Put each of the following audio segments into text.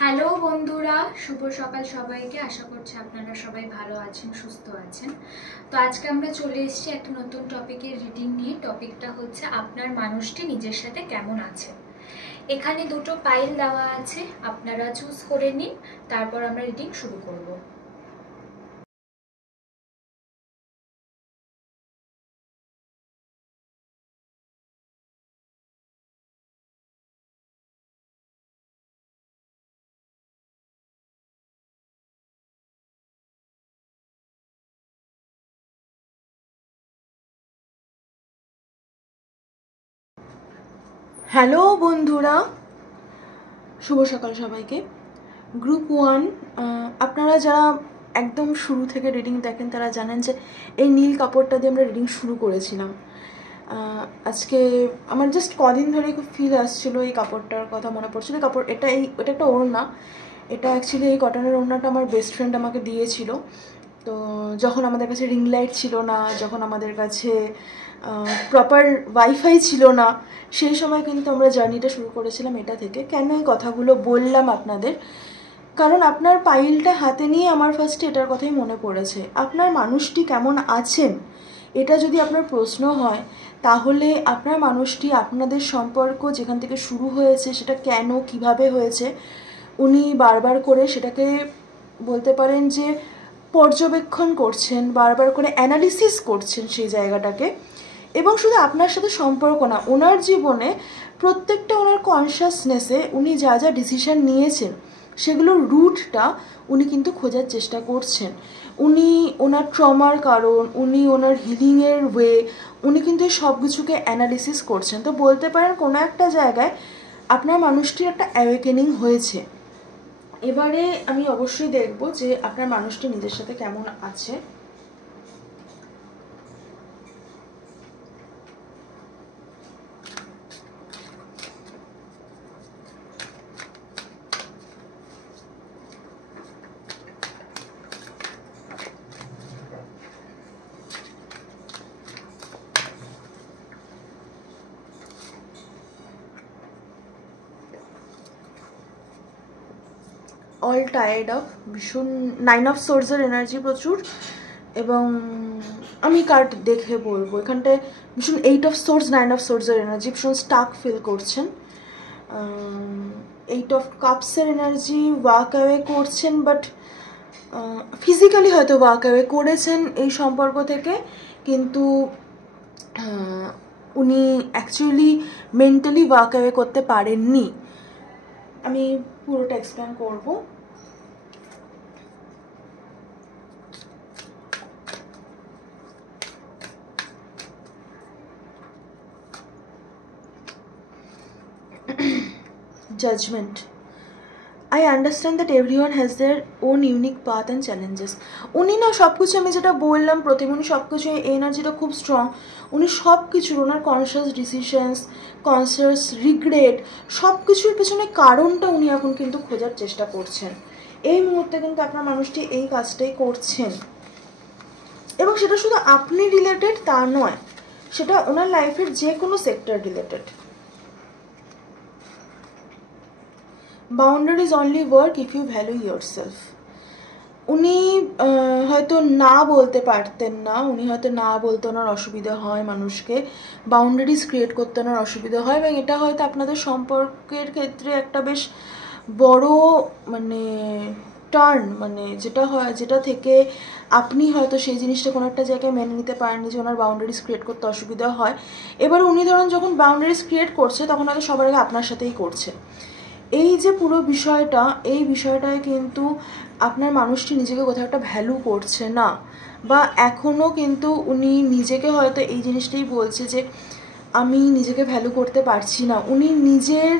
Hello বন্ধুরা, শুভ সকাল সবাইকে। আশা করছি আপনারা সবাই ভালো আছেন, সুস্থ আছেন। তো আজকে আমরা চলে এসেছি একটা নতুন টপিকের রিডিং নিয়ে। টপিকটা হচ্ছে আপনার মানুষটি নিজের সাথে কেমন আছে। এখানে দুটো পাইল দেওয়া আছে, আপনারা চুজ করে নিন, তারপর আমরা রিডিং শুরু করব। হ্যালো বন্ধুরা, শুভ সকাল সবাইকে। গ্রুপ 1 আপনারা যারা একদম শুরু থেকে রিডিং দেখেন তারা জানেন যে এই নীল কাপড়টা দিয়ে আমরা রিডিং শুরু করেছিলাম। আজকে আমার জাস্ট কদিন ধরে খুব ফিল আসছিল, এই কাপড়টার কথা মনে পড়ছিল। এটা একটা ওড়না। এটা অ্যাকচুয়ালি এই কটনের ওড়নাটা আমার বেস্ট ফ্রেন্ড আমাকে দিয়েছিল। তো যখন আমাদের কাছে রিং লাইট ছিল না, যখন আমাদের কাছে প্রপার ওয়াইফাই ছিল না, সেই সময় কিন্তু আমরা জার্নিটা শুরু করেছিলাম এটা থেকে। কেন এই কথাগুলো বললাম আপনাদের, কারণ আপনার পাইলটা হাতে নিয়ে আমার ফার্স্টে এটার কথাই মনে পড়েছে। আপনার মানুষটি কেমন আছেন, এটা যদি আপনার প্রশ্ন হয়, তাহলে আপনার মানুষটি, আপনাদের সম্পর্ক যেখান থেকে শুরু হয়েছে সেটা কেন কিভাবে হয়েছে, উনি বারবার করে সেটাকে বলতে পারেন যে পর্যবেক্ষণ করছেন, বারবার করে অ্যানালিসিস করছেন সেই জায়গাটাকে। এবং শুধু আপনার সাথে সম্পর্ক না, ওনার জীবনে প্রত্যেকটা ওনার কনশাসনেসে উনি যা যা ডিসিশন নিয়েছেন সেগুলোর রুটটা উনি কিন্তু খোঁজার চেষ্টা করছেন। উনি ওনার ট্রমার কারণ, উনি ওনার হিলিংয়ের ওয়ে, উনি কিন্তু এই সব কিছুকে অ্যানালিসিস করছেন। তো বলতে পারেন কোনো একটা জায়গায় আপনার মানুষটির একটা অ্যাওয়েকেনিং হয়েছে। এবারে আমি অবশ্যই দেখব যে আপনার মানুষটি নিজের সাথে কেমন আছে। অল টায়ার্ড অফ, ভীষণ 9 অফ সোর্সের এনার্জি প্রচুর। এবং আমি কার্ড দেখে বলবো, এখানটায় ভীষণ 8 অফ সোর্স, 9 অফ সোর্সের এনার্জি, ভীষণ স্টাক ফিল করছেন। 8 অফ কাপসের এনার্জি, ওয়াক অ্যাওয়ে করছেন, বাট ফিজিক্যালি হয়তো ওয়াক অ্যাওয়ে করেছেন এই সম্পর্ক থেকে, কিন্তু উনি অ্যাকচুয়ালি মেন্টালি ওয়াক অ্যাওয়ে করতে পারেননি। আমি পুরোটা এক্সপ্লেন করবো। Judgment. I understand that everyone has their own unique path and challenges. উনি না সব কিছু, আমি যেটা বললাম প্রথমে, উনি সব কিছু, এই এনার্জিটা খুব স্ট্রং। উনি সব কিছুর, ওনার কনসিয়াস ডিসিশনস, কনসিয়াস রিগ্রেট, সব কিছুর পেছনে কারণটা উনি এখন কিন্তু খোঁজার চেষ্টা করছেন। এই মুহূর্তে কিন্তু আপনার মানুষটি এই কাজটাই করছেন। এবং সেটা শুধু আপনি রিলেটেড তা নয়, সেটা ওনার লাইফের যে কোনো sector related. Boundaries only work if you value yourself. উনি হয়তো না বলতে পারতেন না, উনি হয়তো না বলতে ওনার অসুবিধা হয়, মানুষকে বাউন্ডারিজ ক্রিয়েট করতে ওনার অসুবিধা হয়। এবং এটা হয়তো আপনাদের সম্পর্কের ক্ষেত্রে একটা বেশ বড় টার্ন, যেটা হয়, যেটা থেকে আপনি হয়তো সেই জিনিসটা কোনো একটা জায়গায় মেনে নিতে পারেননি যে ওনার বাউন্ডারিজ ক্রিয়েট করতে অসুবিধা হয়। এবার উনি ধরুন যখন বাউন্ডারিজ ক্রিয়েট করছে, তখন হয়তো সবার আগে আপনার সাথেই করছে। এই যে পুরো বিষয়টা, এই বিষয়টায় কিন্তু আপনার মানুষটি নিজেকে কোথাও একটা ভ্যালু করছে না, বা এখনও কিন্তু উনি নিজেকে হয়তো এই জিনিসটাই বলছে যে আমি নিজেকে ভ্যালু করতে পারছি না। উনি নিজের,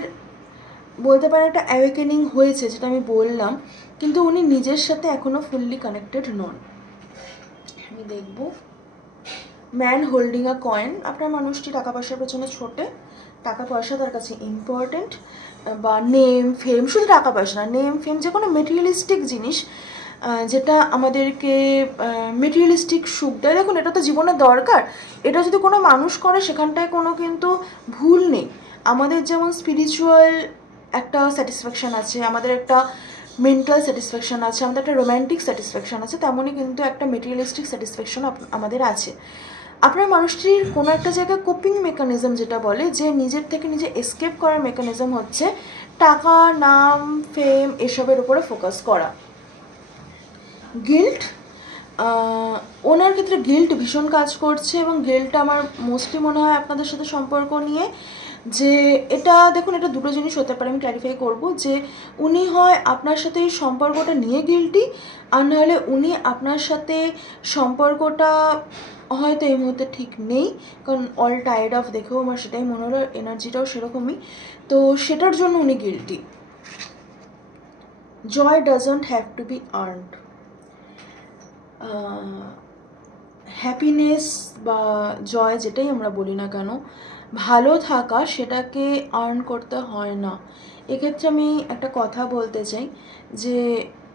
বলতে পারেন একটা অ্যাওয়েকেনিং হয়েছে, যেটা আমি বললাম, কিন্তু উনি নিজের সাথে এখনও ফুললি কানেক্টেড নন। আমি দেখব ম্যান হোল্ডিং আ কয়েন। আপনার মানুষটি টাকা পয়সার পেছনে ছোটে, টাকা পয়সা তার কাছে ইম্পর্টেন্ট, বা নেম ফেম, শুধু টাকা পয়সা না, নেম ফেম, যে কোনো মেটেরিয়ালিস্টিক জিনিস যেটা আমাদেরকে মেটেরিয়ালিস্টিক সুখ দেয়। দেখুন, এটা তো জীবনে দরকার, এটা যদি কোনো মানুষ করে সেখানটায় কোনো কিন্তু ভুল নেই। আমাদের যেমন স্পিরিচুয়াল একটা স্যাটিসফ্যাকশান আছে, আমাদের একটা মেন্টাল স্যাটিসফ্যাকশান আছে, আমাদের একটা রোম্যান্টিক স্যাটিসফ্যাকশান আছে, তেমনই কিন্তু একটা মেটেরিয়ালিস্টিক স্যাটিসফ্যাকশন আমাদের আছে। আপনার মানুষটির কোনো একটা জায়গায় কোপিং মেকানিজম যেটা বলে, যে নিজের থেকে নিজে এসকেপ করার মেকানিজম হচ্ছে টাকা, নাম, ফেম এসবের উপরে ফোকাস করা। গিল্ট, ওনার ক্ষেত্রে গিল্ট ভীষণ কাজ করছে, এবং গিল্টটা আমার মোস্টলি মনে হয় আপনাদের সাথে সম্পর্ক নিয়ে, যে এটা দেখুন, এটা দুটো জিনিস হতে পারে, আমি ক্ল্যারিফাই করব, যে উনি হয় আপনার সাথে এই সম্পর্কটা নিয়ে গিল্টি, আর নাহলে উনি আপনার সাথে সম্পর্কটা হয়তো এই মুহূর্তে ঠিক নেই, কারণ অল টায়ার্ড অফ দেখেও আমার সেটাই মনে হলো, এনার্জিটাও সেরকমই, তো সেটার জন্য উনি guilty. Joy doesn't have to be earned. Happiness বা জয় যেটাই আমরা বলি না কেন, ভালো থাকা সেটাকে আর্ন করতে হয় না। এক্ষেত্রে আমি একটা কথা বলতে চাই, যে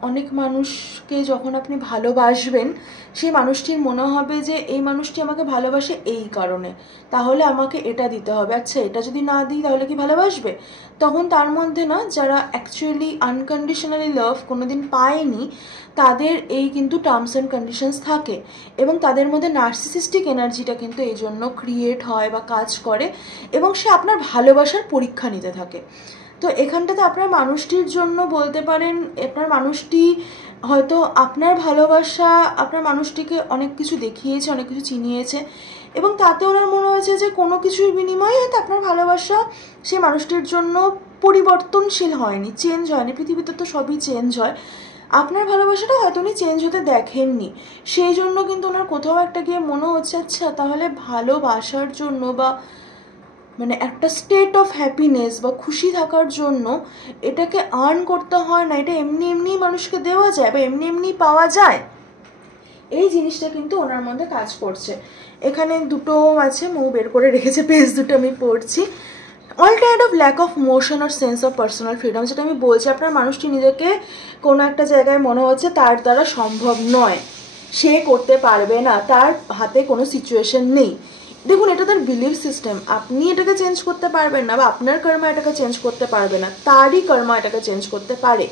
অনেক মানুষকে যখন আপনি ভালোবাসবেন, সেই মানুষটির মনে হবে যে এই মানুষটি আমাকে ভালোবাসে এই কারণে, তাহলে আমাকে এটা দিতে হবে, আচ্ছা এটা যদি না দিই তাহলে কি ভালোবাসবে? তখন তার মধ্যে না, যারা অ্যাকচুয়ালি আনকন্ডিশনালি লাভ কোনোদিন পায়নি, তাদের এই কিন্তু টার্মস অ্যান্ড কন্ডিশনস থাকে, এবং তাদের মধ্যে নার্সিসিস্টিক এনার্জিটা কিন্তু এই জন্য ক্রিয়েট হয় বা কাজ করে, এবং সে আপনার ভালোবাসার পরীক্ষা নিতে থাকে। তো এখানটাতে আপনার মানুষটির জন্য বলতে পারেন, আপনার মানুষটি হয়তো আপনার ভালোবাসা, আপনার মানুষটিকে অনেক কিছু দেখিয়েছে, অনেক কিছু চিনিয়েছে, এবং তাতে ওনার মনে হয়েছে যে কোনো কিছুর বিনিময়ে হয়তো আপনার ভালোবাসা সেই মানুষটির জন্য পরিবর্তনশীল হয়নি, চেঞ্জ হয়নি। পৃথিবীতে তো সবই চেঞ্জ হয়, আপনার ভালোবাসাটা হয়তো উনি চেঞ্জ হতে দেখেননি, সেই জন্য কিন্তু ওনার কোথাও একটা গিয়ে মনে হচ্ছে, আচ্ছা তাহলে ভালোবাসার জন্য বা মানে একটা স্টেট অফ হ্যাপিনেস বা খুশি থাকার জন্য এটাকে আর্ন করতে হয় না, এটা এমনি এমনি মানুষকে দেওয়া যায় বা এমনি এমনি পাওয়া যায়। এই জিনিসটা কিন্তু ওনার মধ্যে কাজ করছে। এখানে দুটো আছে, মৌ বের করে রেখেছে, পেজ দুটো আমি পড়ছি। All kind of lack of motion আর সেন্স অফ পার্সোনাল ফ্রিডম, যেটা আমি বলছি, আপনার মানুষটি নিজেকে কোনো একটা জায়গায় মনে হচ্ছে তার দ্বারা সম্ভব নয়, সে করতে পারবে না, তার হাতে কোনো সিচুয়েশন নেই। দেখুন, এটা তার বিলিভ সিস্টেম, আপনি এটাকে চেঞ্জ করতে পারবেন না, বা আপনার কর্মা এটাকে চেঞ্জ করতে পারবে না, তারই কর্মা এটাকে চেঞ্জ করতে পারে।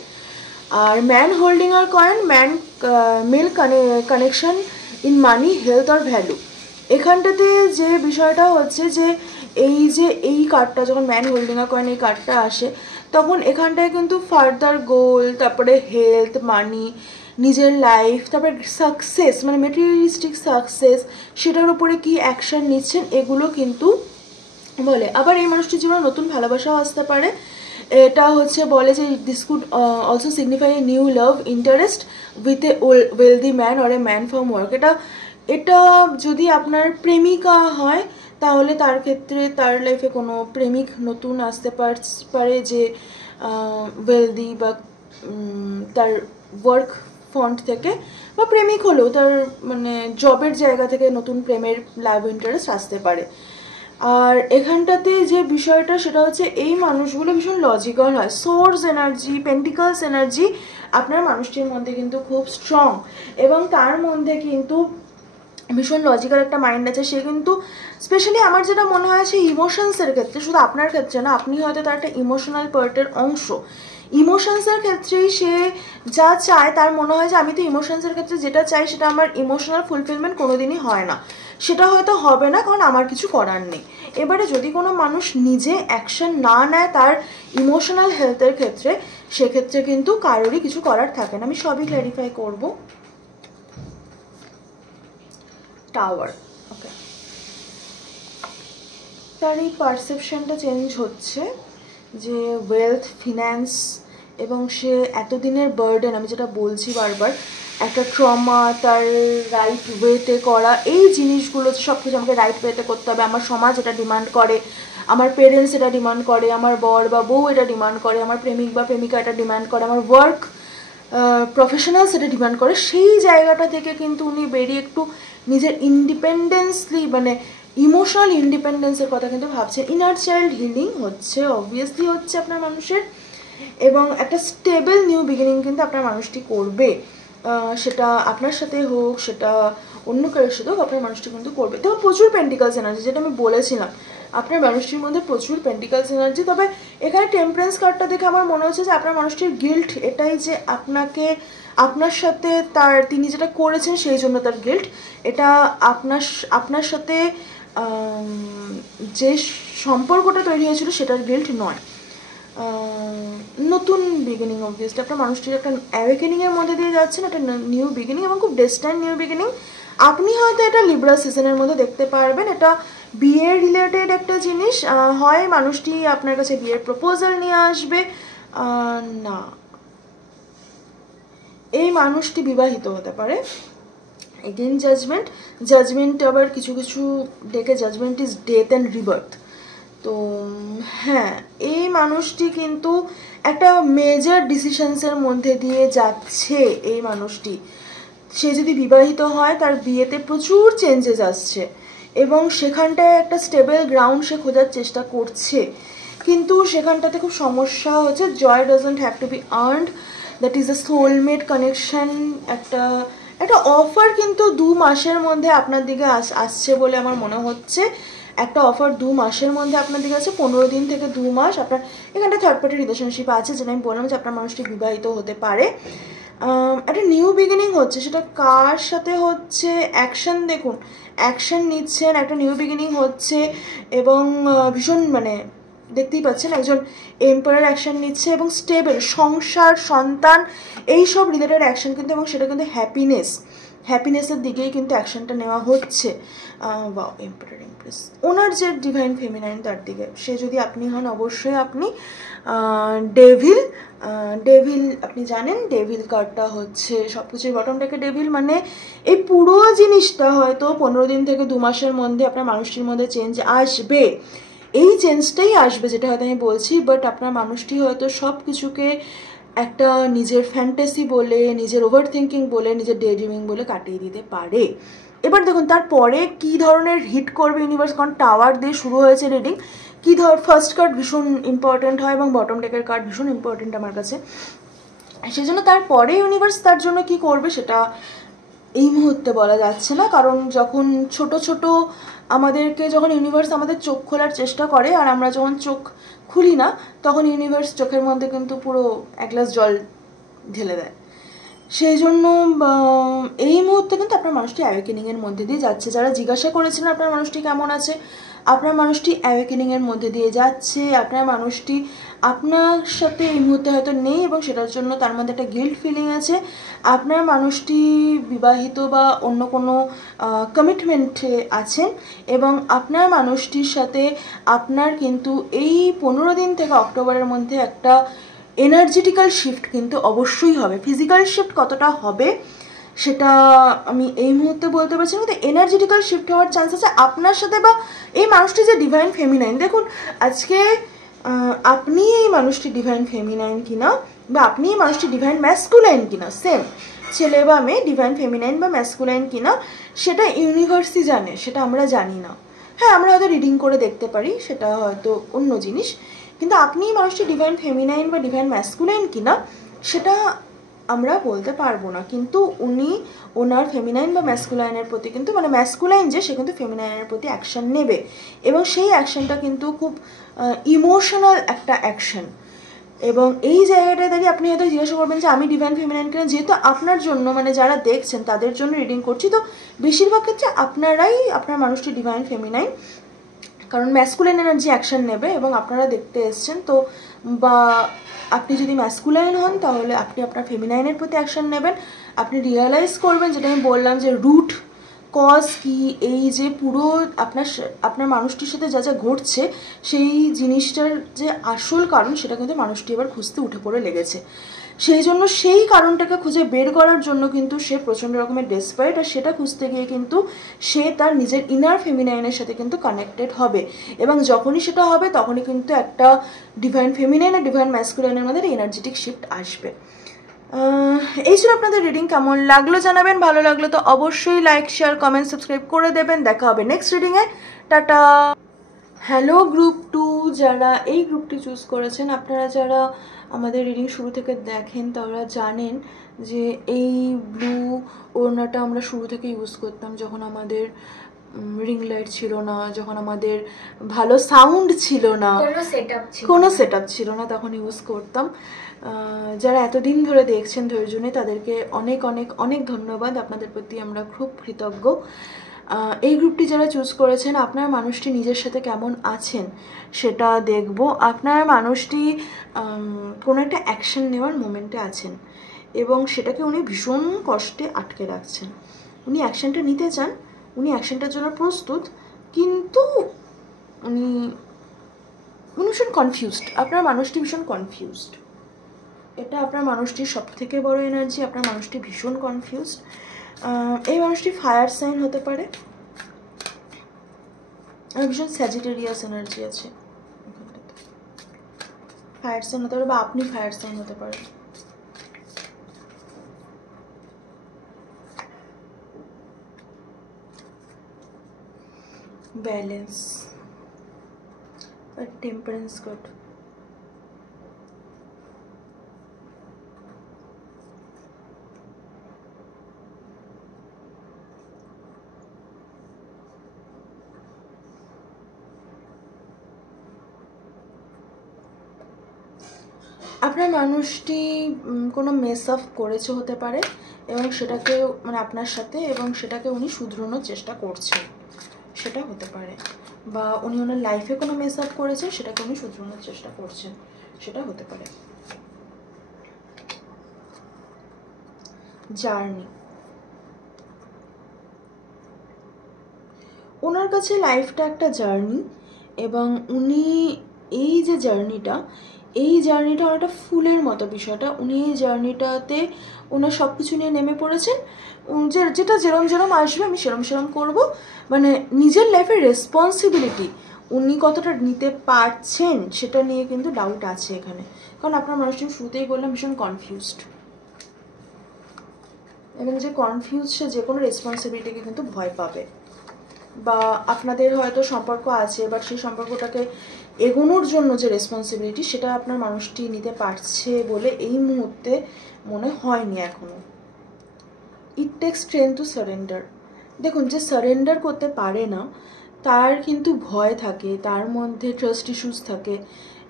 আর ম্যান হোল্ডিং আর coin, man male connection in money, health আর ভ্যালু। এখানটাতে যে বিষয়টা হচ্ছে যে এই কার্ডটা যখন ম্যান হোল্ডিং আর কয়েন এই কার্ডটা আসে, তখন এখানটায় কিন্তু ফার্দার গোল, তারপরে হেলথ, মানি, নিজের লাইফ, তারপরে সাকসেস মানে মেটেরিয়ালিস্টিক সাকসেস, সেটার উপরে কি অ্যাকশন নিচ্ছেন এগুলো কিন্তু বলে। আবার এই মানুষটির জীবনে নতুন ভালোবাসাও আসতে পারে, এটা হচ্ছে বলে যে this could also signify a new love interest with a wealthy man or a man from work. এটা যদি আপনার প্রেমিকা হয়, তাহলে তার ক্ষেত্রে তার লাইফে কোনো প্রেমিক নতুন আসতে পারে, যে ওয়েলদি বা তার ওয়ার্ক ফ্রন্ট থেকে, বা প্রেমিক হলেও তার মানে জবের জায়গা থেকে নতুন প্রেমের লাভ ইন্টারেস্ট আসতে পারে। আর এখানটাতে যে বিষয়টা সেটা হচ্ছে, এই মানুষগুলো ভীষণ লজিক্যাল হয়, সোর্স এনার্জি, পেন্টিকলস এনার্জি আপনার মানুষটির মধ্যে কিন্তু খুব স্ট্রং, এবং তার মধ্যে কিন্তু ভীষণ লজিক্যাল একটা মাইন্ড আছে। সে কিন্তু স্পেশালি আমার যেটা মনে হয়, সে ইমোশনসের ক্ষেত্রে, শুধু আপনার ক্ষেত্রে না, আপনি হয়তো তার একটা ইমোশনাল পার্টের অংশ, ইমোশনসের ক্ষেত্রেই সে যা চায়, তার মনে হয় যে আমি তো ইমোশনসের ক্ষেত্রে যেটা চাই সেটা আমার ইমোশনাল ফুলফিলমেন্ট কোনোদিনই হয় না, সেটা হয়তো হবে না, কারণ আমার কিছু করার নেই। এবারে যদি কোনো মানুষ নিজে অ্যাকশন না নেয় তার ইমোশনাল হেলথের ক্ষেত্রে, সেক্ষেত্রে কিন্তু কারোরই কিছু করার থাকে না। আমি সবই ক্ল্যারিফাই করব। টাওয়ার, ওকে, তার এই পারসেপশনটা চেঞ্জ হচ্ছে, যে ওয়েলথ, ফিন্যান্স, এবং সে এতদিনের বার্ডেন, আমি যেটা বলছি বারবার, একটা ট্রমা, তার রাইট ওয়েতে করা এই জিনিসগুলো, সব কিছু আমাকে রাইট ওয়েতে করতে হবে, আমার সমাজ এটা ডিমান্ড করে, আমার পেরেন্টস এটা ডিমান্ড করে, আমার বর বা বউ এটা ডিমান্ড করে, আমার প্রেমিক বা প্রেমিকা এটা ডিমান্ড করে, আমার ওয়ার্ক প্রফেশনালস এটা ডিমান্ড করে, সেই জায়গাটা থেকে কিন্তু উনি বেরিয়ে একটু নিজের ইন্ডিপেন্ডেন্সলি মানে ইমোশনাল ইন্ডিপেন্ডেন্সের কথা কিন্তু ভাবছেন। ইনার চাইল্ড হিলিং হচ্ছে, অবভিয়াসলি হচ্ছে আপনার মানুষের, এবং একটা স্টেবল নিউ বিগিনিং কিন্তু আপনার মানুষটি করবে, সেটা আপনার সাথে হোক, সেটা অন্য কারোর সাথে হোক, আপনার মানুষটি কিন্তু করবে। তো প্রচুর পেন্টিকলস এনার্জি, যেটা আমি বলেছিলাম, আপনার মানুষটির মধ্যে প্রচুর পেন্টিকালস এনার্জি। তবে এখানে টেম্পারেন্স কার্ডটা দেখে আমার মনে হচ্ছে যে আপনার মানুষটির গিল্ট এটাই যে আপনার সাথে তিনি যেটা করেছেন সেই জন্য তার গিল্ট। এটা আপনার সাথে যে সম্পর্কটা তৈরি হয়েছিল সেটার গিল্ট নয়। নতুন বিগিনিং অবভিয়াসলি আপনার মানুষটির একটা অ্যাওয়েকেনিংয়ের মধ্যে দিয়ে যাচ্ছেন, একটা নিউ বিগিনিং এবং খুব ডেস্টাইন নিউ বিগিনিং। আপনি হয়তো এটা লিব্রা সিজনের মধ্যে দেখতে পারবেন। এটা বিয়ের রিলেটেড একটা জিনিস, হয় মানুষটি আপনার কাছে বিয়ের প্রপোজাল নিয়ে আসবে, না এই মানুষটি বিবাহিত হতে পারে। এগেইন জাজমেন্ট আবার কিছু কিছু ডেকে judgement is death and rebirth. তো হ্যাঁ, এই মানুষটি কিন্তু একটা মেজর ডিসিশনসের মধ্যে দিয়ে যাচ্ছে। এই মানুষটি, সে যদি বিবাহিত হয় তার বিয়েতে প্রচুর চেঞ্জেস আসছে এবং সেখানটায় একটা স্টেবল গ্রাউন্ড সে খোঁজার চেষ্টা করছে, কিন্তু সেখানটাতে খুব সমস্যা হচ্ছে। Joy doesn't have to be earned, that is a soulmate connection. একটা অফার কিন্তু 2 মাসের মধ্যে আপনার দিকে আসছে বলে আমার মনে হচ্ছে। একটা অফার 2 মাসের মধ্যে আপনার দিকে আছে, 15 দিন থেকে 2 মাস। আপনার এখানটা থার্ড পার্টি রিলেশনশিপ আছে, যেটা আমি বললাম যে আপনার মানুষটি বিবাহিত হতে পারে। একটা নিউ বিগিনিং হচ্ছে, সেটা কার সাথে হচ্ছে? অ্যাকশন, দেখুন অ্যাকশন নিচ্ছেন, একটা নিউ বিগিনিং হচ্ছে এবং ভীষণ দেখতেই পাচ্ছেন একজন এম্পায়ার অ্যাকশন নিচ্ছে এবং স্টেবল সংসার, সন্তান, এই সব রিলেটেড অ্যাকশন কিন্তু, এবং সেটা কিন্তু হ্যাপিনেসের দিকেই কিন্তু অ্যাকশনটা নেওয়া হচ্ছে। ওয়াও, এম্পায়ার এমপ্রেস, ওনার যে ডিভাইন ফেমিনাইন তার দিকে। সে যদি আপনি হন, অবশ্যই আপনি ডেভিল। আপনি জানেন ডেভিল কার্ডটা হচ্ছে সব কিছুর বটম থেকে ডেভিল, এই পুরো জিনিসটা হয়তো 15 দিন থেকে 2 মাসের মধ্যে আপনার মানুষটির মধ্যে চেঞ্জ আসবে। এই চেঞ্জটাই আসবে যেটা হয়তো আমি বলছি, বাট আপনার মানুষটি হয়তো সব কিছুকে একটা নিজের ফ্যান্টাসি বলে, নিজের ওভার থিঙ্কিং বলে, নিজের ডে ড্রিমিং বলে কাটিয়ে দিতে পারে। এবার দেখুন তারপরে কি ধরনের হিট করবে ইউনিভার্স, কারণ টাওয়ার দিয়ে শুরু হয়েছে রিডিং। ফার্স্ট কার্ড ভীষণ ইম্পর্টেন্ট হয় এবং বটম ডেকের কার্ড ভীষণ ইম্পর্টেন্ট আমার কাছে। সেই জন্য তারপরে ইউনিভার্স তার জন্য কি করবে সেটা এই মুহূর্তে বলা যাচ্ছে না, কারণ যখন যখন ইউনিভার্স আমাদের চোখ খোলার চেষ্টা করে আর আমরা যখন চোখ খুলি না, তখন ইউনিভার্স চোখের মধ্যে কিন্তু পুরো 1 গ্লাস জল ঢেলে দেয়। সেই জন্য এই মুহূর্তে কিন্তু আপনার মানুষটি অ্যাওয়েকেনিংয়ের মধ্যে দিয়ে যাচ্ছে। যারা জিজ্ঞাসা করেছিলেন আপনার মানুষটি কেমন আছে, আপনার মানুষটি অ্যাওয়েকেনিংয়ের মধ্যে দিয়ে যাচ্ছে। আপনার মানুষটি আপনার সাথে এই মুহূর্তে হয়তো নেই এবং সেটার জন্য তার মধ্যে একটা গিল্ট ফিলিং আছে। আপনার মানুষটি বিবাহিত বা অন্য কোনো কমিটমেন্টে আছেন এবং আপনার মানুষটির সাথে আপনার কিন্তু এই 15 দিন থেকে অক্টোবরের মধ্যে একটা এনার্জেটিক্যাল শিফট কিন্তু অবশ্যই হবে। ফিজিক্যাল শিফট কতটা হবে সেটা আমি এই মুহূর্তে বলতে পারছি না, কিন্তু এনার্জেটিক্যাল শিফট হওয়ার চান্স আছে আপনার সাথে। বা এই মানুষটি যে ডিভাইন ফেমিনাইন, দেখুন আজকে আপনি এই মানুষটি ডিভাইন ফেমিনাইন কিনা বা আপনি এই মানুষটি ডিভাইন ম্যাসকুলাইন কিনা, সেম ছেলে বা মেয়ে ডিভাইন ফেমিনাইন বা ম্যাসকুলাইন কিনা সেটা ইউনিভার্সই জানে, সেটা আমরা জানি না। হ্যাঁ, আমরা হয়তো রিডিং করে দেখতে পারি, সেটা হয়তো অন্য জিনিস, কিন্তু আপনি মানুষটি ডিভাইন ফেমিনাইন বা ডিভাইন ম্যাসকুলাইন কিনা সেটা আমরা বলতে পারবো না। কিন্তু উনি ওনার ফেমিনাইন বা ম্যাসকুলাইনের প্রতি কিন্তু ম্যাসকুলাইন যে, সে কিন্তু ফেমিনাইনের প্রতি অ্যাকশন নেবে এবং সেই অ্যাকশনটা কিন্তু খুব ইমোশনাল একটা অ্যাকশন। এবং এই জায়গাটায় দাঁড়িয়ে আপনি হয়তো জিজ্ঞাসা করবেন যে আমি ডিভাইন ফেমিনাইন কিনা, যেহেতু আপনার জন্য যারা দেখছেন তাদের জন্য রিডিং করছি, তো বেশিরভাগ ক্ষেত্রে আপনার মানুষটি ডিভাইন ফেমিনাইন, কারণ ম্যাসকুলাইন এনার্জি অ্যাকশন নেবে এবং আপনারা দেখতে এসছেন। তো বা আপনি যদি ম্যাসকুলাইন হন তাহলে আপনি আপনার ফেমিনাইনের প্রতি অ্যাকশন নেবেন। আপনি রিয়েলাইজ করবেন, যেটা আমি বললাম যে রুট কজ কি, এই যে পুরো আপনার মানুষটির সাথে যা যা ঘটছে সেই জিনিসটার যে আসল কারণ সেটা কিন্তু মানুষটি এবার খুঁজতে উঠে পড়ে লেগেছে। সেই জন্য সেই কারণটাকে খুঁজে বের করার জন্য কিন্তু সে প্রচণ্ড রকমের ডেসপারেট, আর সেটা খুঁজতে গিয়ে কিন্তু সে তার নিজের ইনার ফেমিনাইনের সাথে কিন্তু কানেক্টেড হবে এবং যখনই সেটা হবে তখনই কিন্তু একটা ডিভাইন ফেমিনাইন আর ডিভাইন ম্যাসকুলাইনের মধ্যে এনার্জেটিক শিফট আসবে। এই ছিল আপনাদের রিডিং। কেমন লাগলো জানাবেন, ভালো লাগলো তো অবশ্যই লাইক, শেয়ার, কমেন্ট, সাবস্ক্রাইব করে দেবেন। দেখা হবে নেক্সট রিডিংয়ে। টাটা। হ্যালো গ্রুপ 2, যারা এই গ্রুপটি চুজ করেছেন, আপনারা যারা আমাদের রিডিং শুরু থেকে দেখেন তারা জানেন যে এই ব্লু ওড়নাটা আমরা শুরু থেকে ইউজ করতাম যখন আমাদের রিং লাইট ছিল না, যখন আমাদের ভালো সাউন্ড ছিল না, কোনো সেট আপ ছিল না, তখন ইউজ করতাম। যারা এতদিন ধরে দেখছেন ধৈর্য নিয়ে তাদেরকে অনেক অনেক অনেক ধন্যবাদ, আপনাদের প্রতি আমরা খুব কৃতজ্ঞ। এই গ্রুপটি যারা চুজ করেছেন, আপনার মানুষটি নিজের সাথে কেমন আছেন সেটা দেখব। আপনার মানুষটি কোনো একটা অ্যাকশন নেওয়ার মোমেন্টে আছেন এবং সেটাকে উনি ভীষণ কষ্টে আটকে রাখছেন। উনি অ্যাকশনটা নিতে চান, উনি অ্যাকশনটার জন্য প্রস্তুত, কিন্তু উনি ভীষণ কনফিউজড। আপনার মানুষটি ভীষণ কনফিউজড, এটা আপনার মানুষটির সব থেকে বড় এনার্জি। আপনার মানুষটি ভীষণ কনফিউজড। এই মানুষটি ফায়ার সাইন হতে পারে, ভীষণ স্যাজিটেরিয়াস এনার্জি আছে, ফায়ার সাইন হতে পারে বা আপনি ফায়ার সাইন হতে পারেন। ব্যালেন্স আর টেম্পারেন্স কার্ড। আপনার মানুষটি কোনো মেস আপ করেছে হতে পারে এবং সেটাকে মানে আপনার সাথে, এবং সেটাকে উনি শুধরানোর চেষ্টা করছেন, সেটা হতে পারে। বা উনি ওনার লাইফে কোনো মেস আপ করেছেন, সেটাকে উনি শুধরানোর চেষ্টা করছেন, সেটা হতে পারে। জার্নি, ওনার কাছে লাইফটা একটা জার্নি এবং উনি এই যে জার্নিটা, এই জার্নিটা অনেকটা ফুলের মতো বিষয়টা। উনি এই জার্নিটাতে ওনার সব কিছু নিয়ে নেমে পড়েছেন, যেটা যেরম যেরম আসবে আমি সেরম সেরম করবো। মানে নিজের লাইফের রেসপন্সিবিলিটি উনি কতটা নিতে পারছেন সেটা নিয়ে কিন্তু ডাউট আছে এখানে। কারণ আপনার মানুষটি শুরুতেই বললাম ভীষণ কনফিউজড, এবং যে কনফিউজ সে যে কোনো রেসপন্সিবিলিটিকে কিন্তু ভয় পাবে। বা আপনাদের হয়তো সম্পর্ক আছে, বাট সেই সম্পর্কটাকে এগোনোর জন্য যে রেসপন্সিবিলিটি সেটা আপনার মানুষটি নিতে পারছে বলে এই মুহূর্তে মনে হয়নি এখনো। It takes strength to surrender. দেখুন, যে সারেন্ডার করতে পারে না তার কিন্তু ভয় থাকে, তার মধ্যে ট্রাস্ট ইস্যুস থাকে,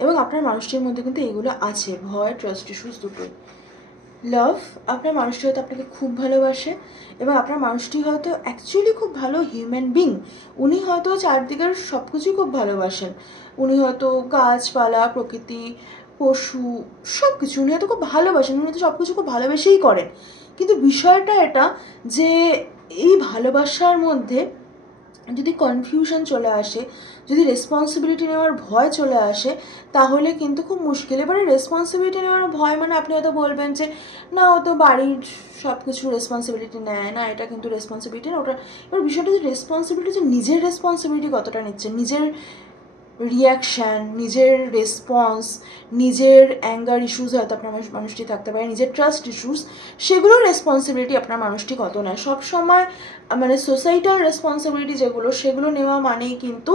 এবং আপনার মানুষটির মধ্যে কিন্তু এগুলো আছে, ভয়, ট্রাস্ট ইস্যুস দুটোই। লাভ, আপনার মানুষটি হয়তো আপনাকে খুব ভালোবাসে এবং আপনার মানুষটি হয়তো অ্যাকচুয়ালি খুব ভালো হিউম্যান বিং। উনি হয়তো চারদিকের সব কিছুই খুব ভালোবাসেন, উনি হয়তো গাছপালা, প্রকৃতি, পশু, সব কিছু উনি হয়তো খুব ভালোবাসেন, উনি হয়তো সব কিছু খুব ভালোবেসেই করেন। কিন্তু বিষয়টা এটা যে এই ভালোবাসার মধ্যে যদি কনফিউশন চলে আসে, যদি রেসপন্সিবিলিটি নেওয়ার ভয় চলে আসে, তাহলে কিন্তু খুব মুশকিল। এবারে রেসপন্সিবিলিটি নেওয়ার ভয় মানে আপনি হয়তো বলবেন যে না, ও তো বাড়ির সব কিছু রেসপন্সিবিলিটি নেয় না, এটা কিন্তু রেসপন্সিবিলিটি না, ওটা। এবার বিষয়টা যে রেসপন্সিবিলিটি, যে নিজের রেসপন্সিবিলিটি কতটা নিচ্ছেন, নিজের রিয়াকশান, নিজের রেসপন্স, নিজের অ্যাঙ্গার ইস্যুস হয়তো আপনার মানুষটি থাকতে পারে, নিজের ট্রাস্ট ইস্যুস, সেগুলোর রেসপন্সিবিলিটি আপনার মানুষটি কত নেয়। সবসময় মানে সোসাইটাল রেসপন্সিবিলিটি যেগুলো, সেগুলো নেওয়া মানেই কিন্তু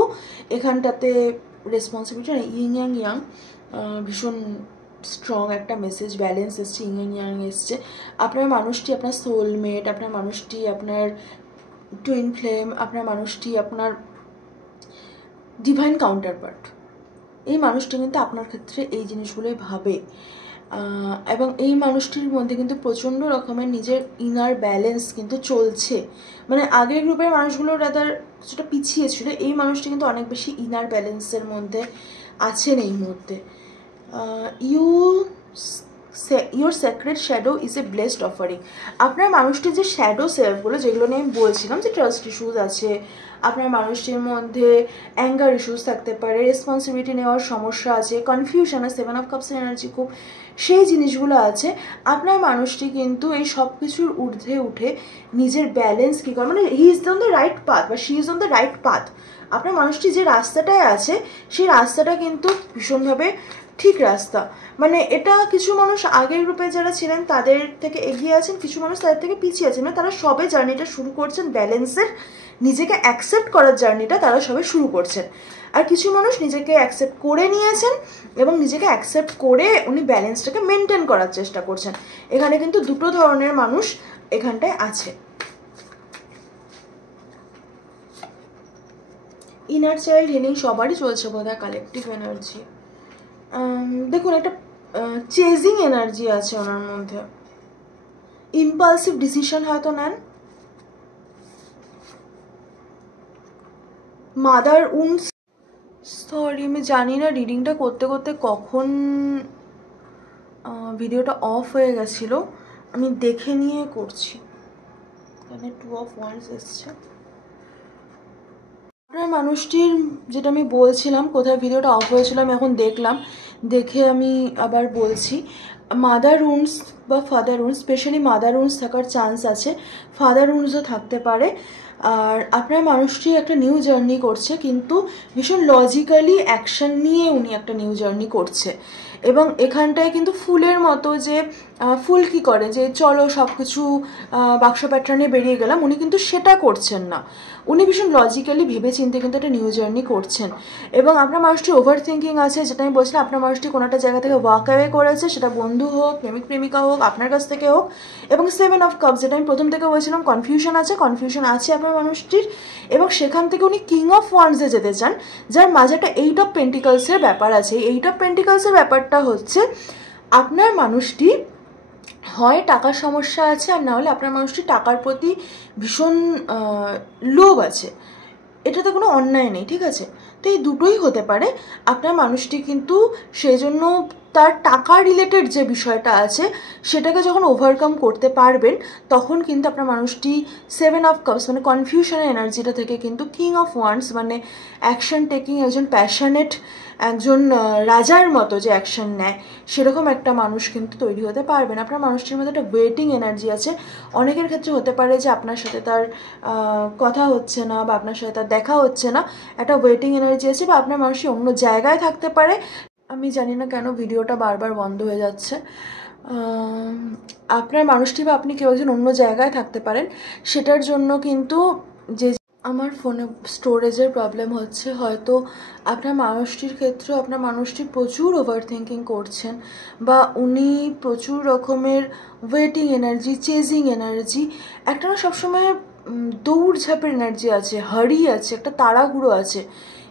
এখানটাতে রেসপন্সিবিলিটি না। ইং অ্যান্ড ইয়াং ভীষণ স্ট্রং একটা মেসেজ, ব্যালেন্স এসছে, ইং অ্যান্ড ইয়াং এসছে। আপনার মানুষটি আপনার সোলমেট, আপনার মানুষটি আপনার টুইন ফ্লেম, আপনার মানুষটি আপনার ডিভাইন কাউন্টারপার্ট। এই মানুষটি কিন্তু আপনার ক্ষেত্রে এই জিনিসগুলোই ভাবে, এবং এই মানুষটির মধ্যে কিন্তু প্রচণ্ড রকমের নিজের ইনার ব্যালেন্স কিন্তু চলছে। মানে আগের গ্রুপের মানুষগুলো রাদার কিছুটা পিছিয়ে ছিল, এই মানুষটি কিন্তু অনেক বেশি ইনার ব্যালেন্সের মধ্যে আছেন এই মুহূর্তে। Your secret shadow is a blessed offering. আপনার মানুষটির যে শ্যাডো সেলফগুলো, যেগুলো নিয়ে আমি বলছিলাম যে ট্রাস্ট ইস্যুস আছে, আপনার মানুষটির মধ্যে অ্যাঙ্গার ইস্যুস থাকতে পারে, রেসপন্সিবিলিটি নেওয়ার সমস্যা আছে, কনফিউশন, সেভেন অফ কাপসের এনার্জি খুব, সেই জিনিসগুলো আছে। আপনার মানুষটি কিন্তু এই সব কিছুর ঊর্ধ্বে উঠে নিজের ব্যালেন্স কী করে, মানে he is on the right path বা she is on the right path. আপনার মানুষটি যে রাস্তাটায় আছে সেই রাস্তাটা কিন্তু ভীষণভাবে ঠিক রাস্তা। মানে এটা কিছু মানুষ আগের গ্রুপে যারা ছিলেন তাদের থেকে এগিয়ে আছেন, কিছু মানুষ তাদের থেকে পিছিয়ে আছেন, মানে তারা সবে জার্নিটা শুরু করছেন, ব্যালেন্সের, নিজেকে অ্যাকসেপ্ট করার জার্নিটা তারা সবে শুরু করছেন। আর কিছু মানুষ নিজেকে অ্যাকসেপ্ট করে নিয়েছেন এবং নিজেকে অ্যাকসেপ্ট করে উনি ব্যালেন্সটাকে মেনটেন করার চেষ্টা করছেন। এখানে কিন্তু দুটো ধরনের মানুষ এখানটায় আছে। ইনার চাইল্ড হিলিং সবারই চলছে বোধহয়, কালেকটিভ এনার্জি। দেখুন একটা চেজিং এনার্জি আছে ওনার মধ্যে, ইম্পালসিভ ডিসিশন হয়তো নেন। মাদার উন্স, সরি আমি জানি না রিডিংটা করতে করতে কখন ভিডিওটা অফ হয়ে গেছিলো, আমি দেখে নিয়ে করছি। এখানে 2 of Wands এসছে। আপনার মানুষটির, যেটা আমি বলছিলাম কোথায় ভিডিওটা অফ হয়েছিল আমি এখন দেখলাম, দেখে আমি আবার বলছি, মাদার উন্স বা father wounds, specially mother wounds থাকার চান্স আছে, ফাদার উন্সও থাকতে পারে। আর আপনার মানুষটি একটা নিউ জার্নি করছে, কিন্তু ভীষণ লজিক্যালি অ্যাকশন নিয়ে উনি একটা নিউ জার্নি করছে। এবং এখানটায় কিন্তু ফুলের মতো, যে ফুল কি করে যে চলো সব কিছু বাক্স প্যাটার্নে বেরিয়ে গেলাম, উনি কিন্তু সেটা করছেন না। উনি ভীষণ লজিক্যালি ভেবে চিন্তে কিন্তু একটা নিউ জার্নি করছেন। এবং আপনার মানুষটি ওভার থিঙ্কিং আছে, যেটা আমি বলছিলাম, আপনার মানুষটি কোনো একটা জায়গা থেকে ওয়াক অ্যাওয়ে করেছে, সেটা বন্ধু হোক, প্রেমিক প্রেমিকা হোক, আপনার কাছ থেকে হোক। এবং 7 of Cups, যেটা আমি প্রথম থেকে বলছিলাম, কনফিউশন আছে আপনার মানুষটির। এবং সেখান থেকে উনি কিং অফ ওয়ান্ডসে যেতে চান, যার মাঝে একটা 8 of Pentaclsের ব্যাপার আছে। 8 of Pentaclsের ব্যাপারটা হচ্ছে আপনার মানুষটি হয় টাকার সমস্যা আছে, আর না হলে আপনার মানুষটি টাকার প্রতি ভীষণ লোভ আছে। এটাতে কোনো অন্যায় নেই, ঠিক আছে? তো এই দুটোই হতে পারে। আপনার মানুষটি কিন্তু সেই জন্য তার টাকা রিলেটেড যে বিষয়টা আছে সেটাকে যখন ওভারকাম করতে পারবেন, তখন কিন্তু আপনার মানুষটি 7 of Cups মানে কনফিউশনের এনার্জিটা থেকে কিন্তু কিং অফ ওয়ান্ডস মানে অ্যাকশন টেকিং, একজন প্যাশনেট, একজন রাজার মতো যে অ্যাকশন নেয়, সেরকম একটা মানুষ কিন্তু তৈরি হতে পারবেন। আপনার মানুষটির মধ্যে একটা ওয়েটিং এনার্জি আছে। অনেকের ক্ষেত্রে হতে পারে যে আপনার সাথে তার কথা হচ্ছে না, বা আপনার সাথে তার দেখা হচ্ছে না, একটা ওয়েটিং এনার্জি আছে, বা আপনার মানুষটি অন্য জায়গায় থাকতে পারে। আমি জানি না কেন ভিডিওটা বারবার বন্ধ হয়ে যাচ্ছে। আপনার মানুষটি বা আপনি কেউ একজন অন্য জায়গায় থাকতে পারেন, সেটার জন্য কিন্তু যে আমার ফোনে স্টোরেজের প্রবলেম হচ্ছে, হয়তো আপনার মানুষটির ক্ষেত্রেও আপনার মানুষটি প্রচুর ওভার থিঙ্কিং করছেন, বা উনি প্রচুর রকমের ওয়েটিং এনার্জি, চেজিং এনার্জি, একটা না সবসময় দৌড়ঝাঁপের এনার্জি আছে, হারি আছে, একটা তাড়াহুড়ো আছে।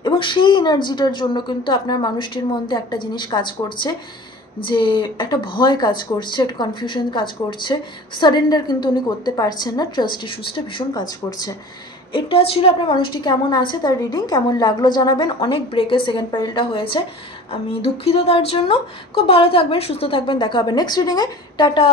এবং সেই এনার্জিটার জন্য কিন্তু আপনার মানুষটির মধ্যে একটা জিনিস কাজ করছে, যে একটা ভয় কাজ করছে, একটা কনফিউশন কাজ করছে, সারেন্ডার কিন্তু উনি করতে পারছেন না, ট্রাস্ট ইস্যুসটা ভীষণ কাজ করছে। এটা ছিল আপনার মানুষটি কেমন আছে, তার রিডিং কেমন লাগলো জানাবেন। অনেক ব্রেকে সেকেন্ড প্যানেলটা হয়েছে, আমি দুঃখিত তার জন্য। খুব ভালো থাকবেন, সুস্থ থাকবেন, দেখা হবে নেক্সট রিডিংয়ে। টাটা।